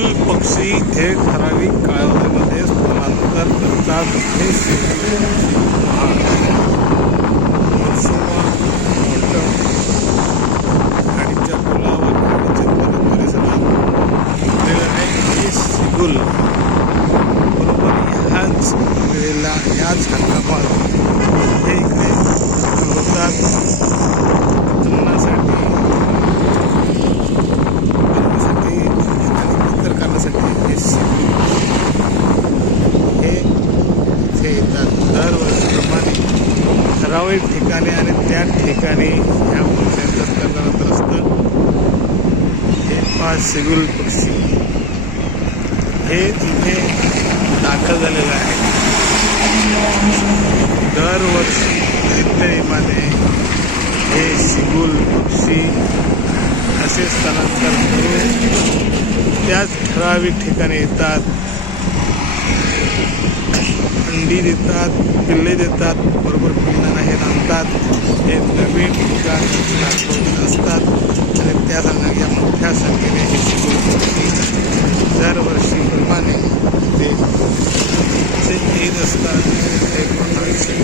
सिगुल पक्षी हे ठराविक कालावधीमध्ये स्थलांतर करतात. हे सिगुल पुलावर परिसरात आहे हे सिगुल बरोबर ह्याच वेळेला ह्याच हंगामात हे इकडे होतात अन्नासाठी करण्यासाठी आणि इतर कारणासाठी हे सिगुल हे इथे येतात दरवर्षीप्रमाणे ठराविक ठिकाणी आणि त्या ठिकाणी ह्या पक्ष्यांचं स्थलांतर असतं. हे पाच सिव्हिल पक्षी. हे तिथे दाखल झालेलं आहे. दरवर्षी ऐतरीमध्ये हे सिगुल पक्षी असे स्थलांतर करून त्याच ठराविक ठिकाणी येतात. अंडी देतात पिल्ले देतात बरोबर पिल्लांना हे रांधतात हे नवीन ठिकाण दाखवत असतात आणि त्या या संख्येने दरवर्षीप्रमाणे ते येत असतात एकोणावीसशे